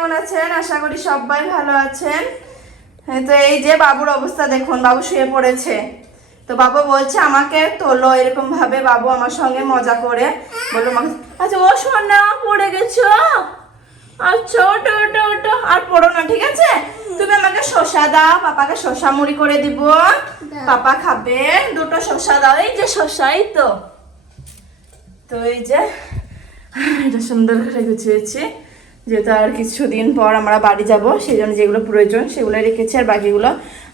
কেমন আছেন? আশা করি সবাই ভালো আছেন। হ্যাঁ, তো এই যে বাবুর অবস্থা দেখুন বাবু শুয়ে পড়েছে। তো বাবু বলছে আমাকে তোলো। এরকম ভাবে বাবু আমার সঙ্গে মজা করে বলল আচ্ছা ও সোনা পড়ে গেছো? আচ্ছা ওটো ওটো ওটো আর পড়ো না ঠিক আছে? তুমি আমাকে শসা দাও পাপাকে শসা মুড়ি করে দিব। পাপা খাবে দুটো শসা দাও। এই যে শসা এই তো। তো এই যে এটা সুন্দর করে গুছিয়েছি। যেহেতু আর কিছুদিন পর আমরা বাড়ি যাব, সেই জন্য যেগুলো প্রয়োজন সেগুলো রেখেছি আর বাকিগুলো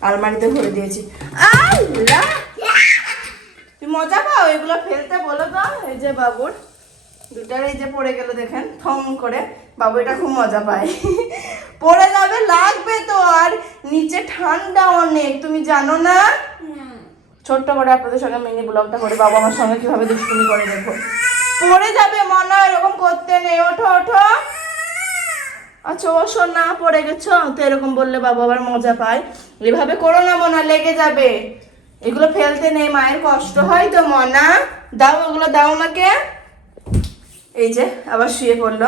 আলমারিতে ভরে দিয়েছি। তুই মজা পাও এগুলো ফেলতে, বলো তো। এই যে বাবুর, দুটার এই যে পড়ে গেল দেখেন, থম করে। বাবু এটা খুব মজা পায়। পড়ে যাবে, লাগবে তো, আর নিচে ঠান্ডা অনেক, তুমি জানো না? ছোট্ট করে আপনাদের সঙ্গে মিনি ব্লগটা করে, বাবা আমার সঙ্গে কীভাবে দুষ্টুমি করে দেখো। পড়ে যাবে মনে হয়, এরকম করতে নেই। ওঠো ওঠো। আচ্ছা ও সোনা পড়ে গেছো? তো এরকম বললে বাবা আবার মজা পায়। এভাবে করো না মনা, লেগে যাবে। এগুলো ফেলতে নেই, মায়ের কষ্ট হয় তো মনা। দাও ওগুলো, দাও আমাকে। এই যে, আবার শুয়ে পড়ল।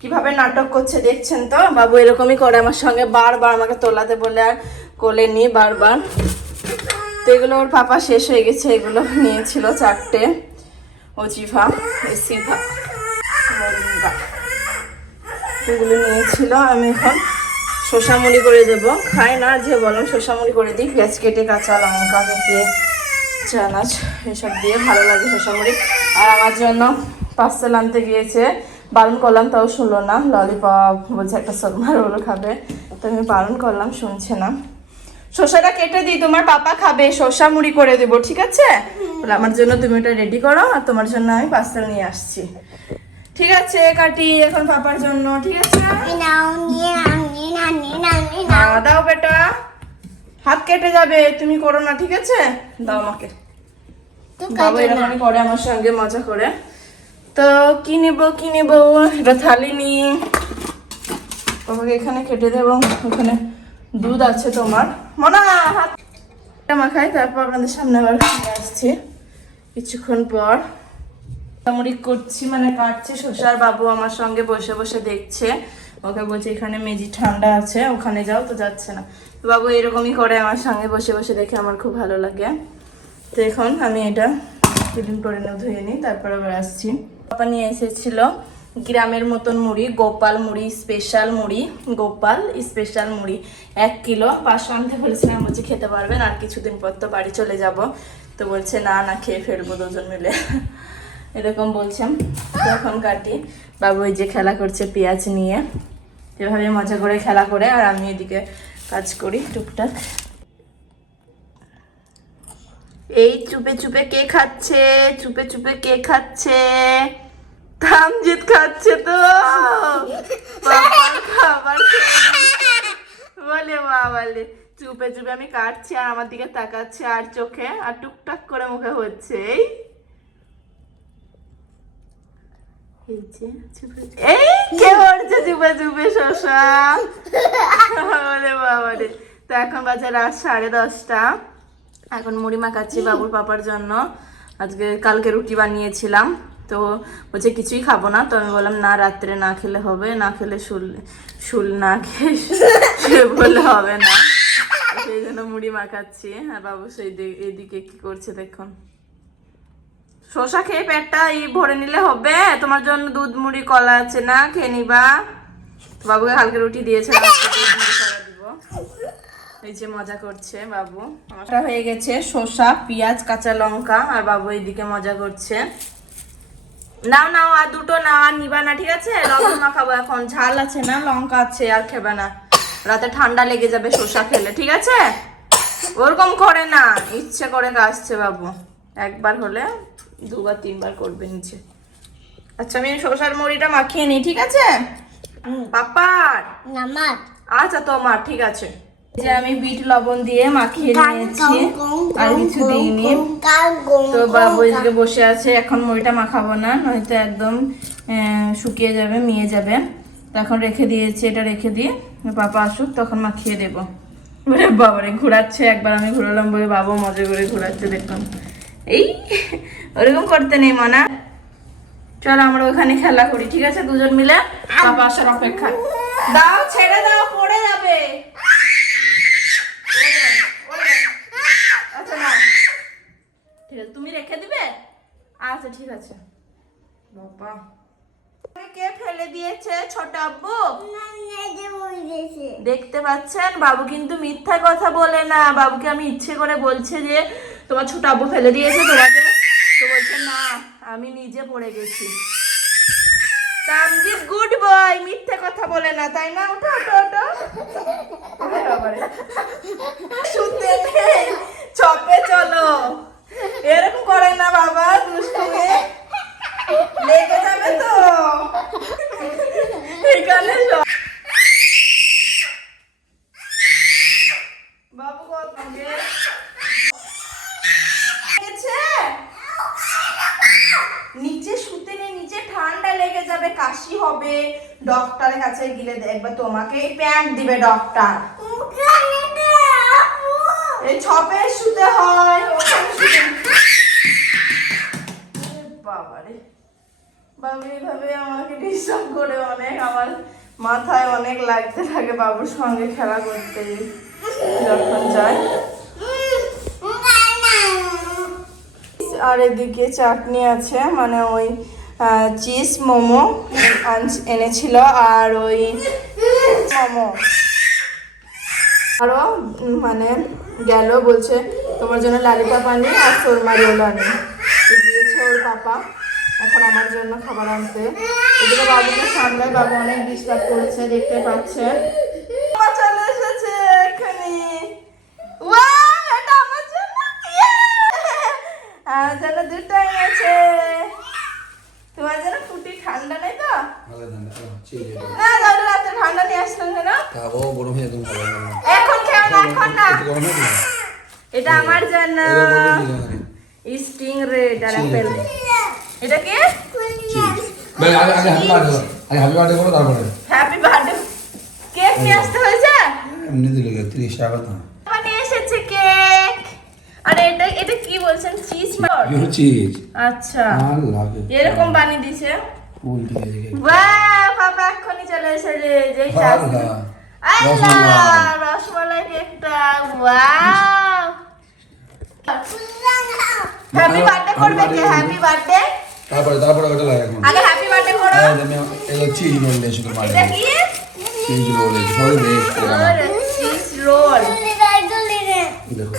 কীভাবে নাটক করছে দেখছেন তো? বাবু এরকমই করে আমার সঙ্গে বারবার আমাকে তোলাতে বলে আর কোলে নিয়ে বারবার। তো এগুলো ওর পাপা শেষ হয়ে গেছে, এগুলো নিয়েছিল চারটে। ও জিভা সিভা। মরিঙ্গা এগুলো নিয়েছিল, আমি এখন শসা মুড়ি করে দেবো। খাই না, যে বললাম শসা মুড়ি করে দিই। পেঁয়াজ কেটে, কাঁচা লঙ্কা কেটে, চানাচ, এসব দিয়ে ভালো লাগে শসা মুড়ি আর আমার জন্য পার্সেল আনতে গিয়েছে। বারণ করলাম, তাও শুনলো না। ললিপপ বলছে, একটা সলমার ওগুলো খাবে। তো আমি বারণ করলাম, শুনছে না। শসাটা কেটে দিই, তোমার পাপা খাবে শসা মুড়ি করে দেবো, ঠিক আছে? আমার জন্য তুমি ওটা রেডি করো, আর তোমার জন্য আমি পার্সেল নিয়ে আসছি। ঠিক আছে কাটি এখন পাপার জন্য ঠিক আছে? দাও বেটা। হাত কেটে যাবে তুমি করো না ঠিক আছে? দাও আমাকে। বাবা এরকমই করে আমার সঙ্গে মজা করে। তো কি নেব কি নেব? এটা থালি নি বাবাকে এখানে কেটে দেবো ওখানে দুধ আছে তোমার। মনা হাত মাখাই তারপর আপনাদের সামনে আবার আসছি। কিছুক্ষণ পর। মুড়ি করছি মানে কাটছি শসার বাবু আমার সঙ্গে বসে বসে দেখছে। ওকে বলছে, এখানে মেজি ঠান্ডা আছে, ওখানে যাও, তো যাচ্ছে না। বাবু এরকমই করে আমার সঙ্গে বসে বসে দেখে আমার খুব ভালো লাগে। তো এখন আমি এটা ক্লিন করে নেব ধুয়ে নিই, তারপর আবার আসছি। পাপা নিয়ে এসেছিল গ্রামের মতন মুড়ি, গোপাল মুড়ি, স্পেশাল মুড়ি, গোপাল স্পেশাল মুড়ি, এক কিলো। পাঁচশো আনতে বলেছিলাম বলছি খেতে পারবেন, আর কিছুদিন পর তো বাড়ি চলে যাব। তো বলছে, না না, খেয়ে ফেলব দুজন মিলে। এরকম বলছেন তখন কাটি বাবু ওই যে খেলা করছে পেঁয়াজ নিয়ে। এভাবে মজা করে খেলা করে আর আমি এদিকে কাজ করি টুকটাক। এই চুপে চুপে কে খাচ্ছে? চুপে চুপে কে খাচ্ছে? থামজিৎ খাচ্ছে তো। খাবার খেয়ে বলে, চুপে চুপে আমি কাটছি আর আমার দিকে তাকাচ্ছে আর চোখে আর টুকটাক করে মুখে হচ্ছে। এই এই কে করছে চুপে চুপে শশা? বলে বাবা রে তো এখন বাজে রাত সাড়ে দশটা। এখন মুড়ি মাখাচ্ছি বাবুর পাপার জন্য। আজকে কালকে রুটি বানিয়েছিলাম। তো বলছে, কিছুই খাব না। তো আমি বললাম, না, রাত্রে না খেলে হবে, না খেলে শুল শুল না খেয়ে শুয়ে বললে হবে না। সেই জন্য মুড়ি মাখাচ্ছি। আর বাবু সেই এদিকে কি করছে দেখুন। শসা খেয়ে পেটটা ই ভরে নিলে হবে। তোমার জন্য দুধ, মুড়ি, কলা আছে না, খেয়ে নিবা। বাবুকে কালকে রুটি দিব। এই যে মজা করছে বাবু। আমারটা হয়ে গেছে, শসা, পেঁয়াজ, কাঁচা লঙ্কা, আর বাবু এইদিকে মজা করছে। নাও নাও, আর দুটো নাও, আর নিবা না, ঠিক আছে? লঙ্কা মাখাবো এখন, ঝাল আছে না, লঙ্কা আছে, আর খেবে না। রাতে ঠান্ডা লেগে যাবে শসা খেলে, ঠিক আছে? ওরকম করে না, ইচ্ছে করে কাজছে বাবু। একবার হলে দুবার তিনবার করবে নিচে। আচ্ছা আমি শসার মুড়িটা মাখিয়ে নিই ঠিক আছে? পাপার। আচ্ছা তোমার ঠিক আছে। যে আমি বিট লবণ দিয়ে মাখিয়ে নিয়েছি আর কিছু দিইনি। তো বাবু এদিকে বসে আছে এখন মুড়িটা মাখাবো না নয়তো একদম শুকিয়ে যাবে মিয়ে যাবে। তখন রেখে দিয়েছি এটা রেখে দিয়ে পাপা আসুক তখন মাখিয়ে দেবো। বলে বাবারে ঘোরাচ্ছে একবার আমি ঘুরালাম বলে বাবা মজা করে ঘোরাচ্ছে দেখুন এই, ওরকম করতে নেই মানা। চল আমরা ওখানে খেলা করি, ঠিক আছে? দুজন মিলে পাপা আসার অপেক্ষা। দাও, ছেড়ে দাও, পড়ে যাবে। আচ্ছা তুমি রেখে দিবে? আচ্ছা ঠিক আছে। বাবা। দেখতে পাচ্ছেন, বাবু কিন্তু মিথ্যা কথা বলে না। বাবুকে আমি ইচ্ছে করে বলছে যে তোমার ছোট আব্বু ফেলে দিয়েছে তোমাকে। তো বলছে, না, আমি নিজে পড়ে গেছি। তামজিৎ গুড বয় মিথ্যে কথা বলে না, তাই না? ওঠো ওঠো ওঠো। নেই চপে চলো এরকম করে না বাবা দুষ্টুমি লেগে যাবে তো এখানে চ- বাবু কত লেগেছে নিচে শুতে নেই নিচে ঠান্ডা লেগে যাবে, কাশি হবে। ডক্টরের কাছে গেলে দেখবে তোমাকে প্যান্ট দিবে ডক্টর ছপে শুতে হয়। আমাকে করে অনেক, আমার মাথায় অনেক লাগতে থাকে বাবুর সঙ্গে খেলা করতে। যখন যায় আর এদিকে চাটনি আছে মানে ওই চিজ মোমো এনেছিল আর ওই মোমো। আরও মানে গেল বলছে, তোমার জন্য লালিপপ আনি আর শোরমা রোল আনি। দিয়েছে ওর পাপা, এখন আমার জন্য খাবার আনতে। এদিকে বাবুকে সামলায়, বাবু অনেক ডিস্টার্ব করেছে, দেখতে পাচ্ছেন বাবা চলে এসেছে এখানে ওয়াও এটা আমার জন্য আর যেন দুটো এনেছে তোমার জন্য ফুটি ঠান্ডা নেই তো না দাদা রাতে ঠান্ডা নিয়ে আসলেন কেন খাব গরম হয়ে তুমি খাব না এখন খেও না এখন না একটু গরম হয়ে দিবে এটা আমার জন্য। বলে মানে স্টিং রেড আর অ্যাপেল এটা কি? ভাই আগে আগে হ্যাপি বার্থডে আগে হ্যাপি বার্থডে করো তারপরে। হ্যাপি বার্থডে কেক নিয়ে আসতে হয়েছে? এমনি দিলে তিরিশ টাকা দাম আমার নিয়ে এসেছে কেক আর এটা এটা কি বলছেন? চিজ মার ইউ চিজ আচ্ছা। এরকম বানিয়ে দিছে ঠিক আছে বাহ বাবা এক্ষুনি চলে এসেছে। যেই আল্লাহ। আল্লাহ রসমালাই। কেকটা ওয়াও হ্যাপি বার্থডে করবে কে? হ্যাপি বার্থডে তারপরে তারপরে ওটা লাগে এখন। আগে হ্যাপি বার্থডে করো। এই আমি এলো চিজ রোল দিয়ে শুধু মারে এটা কি? চিজ রোল এই সবাই চিজ রোল দেখো।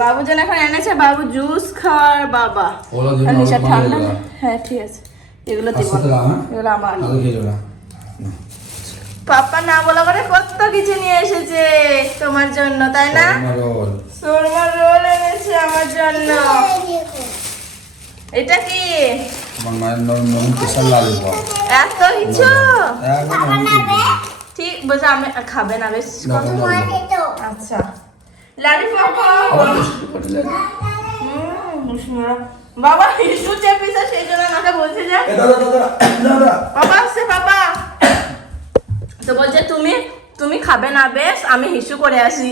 বাবু যেন এখন এনেছে বাবু জুস খাওয়ার বাবা। ওরকম ঠান্ডা হ্যাঁ ঠিক আছে। এগুলো দিব। এগুলো আমার পাপা না বলা করে কত কিছু নিয়ে এসেছে তোমার জন্য তাই না? শোরমা রোল এনেছে আমার জন্য। এটা কি? আমার মায়ের নরম নরম স্পেশাল লালিপপ এত কিছু? ঠিক বলছে আমি খাবে না বেশ আচ্ছা। বাবা হিসু চেপিছে সেই জন্য আমাকে বলছে যে আসছে বাবা। তো বলছে তুমি তুমি খাবে না বেশ আমি হিসু করে আসি।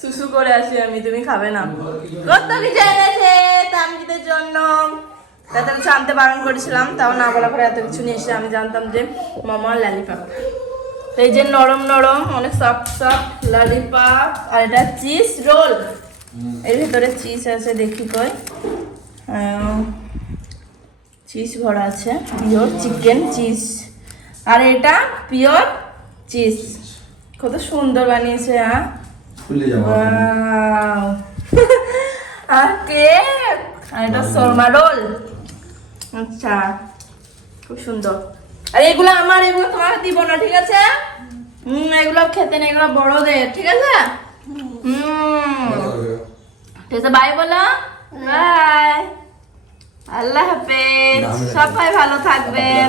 সুসু করে আসি আমি, তুমি খাবে না। কত কিছু এনেছে তামজিদের জন্য। এত কিছু আনতে বারণ করেছিলাম, তাও না বলা করে এত কিছু নিয়ে এসে আমি জানতাম যে মামা লালিপাপ এই যে নরম নরম, অনেক সফট সফট লালিপাপ আর এটা চিজ রোল এর ভিতরে চিজ আছে, দেখি কই। চিজ ভরা আছে পিওর চিকেন চিজ আর এটা পিওর চিজ কত সুন্দর বানিয়েছে হ্যাঁ খুলে যাব Wow! আর কেক আর এটা শর্মা রোল। আচ্ছা খুব সুন্দর। আর এগুলো আমার এগুলো তোমার দিব না ঠিক আছে? হুম এগুলো খেতে নেই এগুলো বড়দের ঠিক আছে? হুম ঠিক আছে বাই বলো। বাই আল্লাহ হাফেজ। না। সবাই ভালো থাকবেন।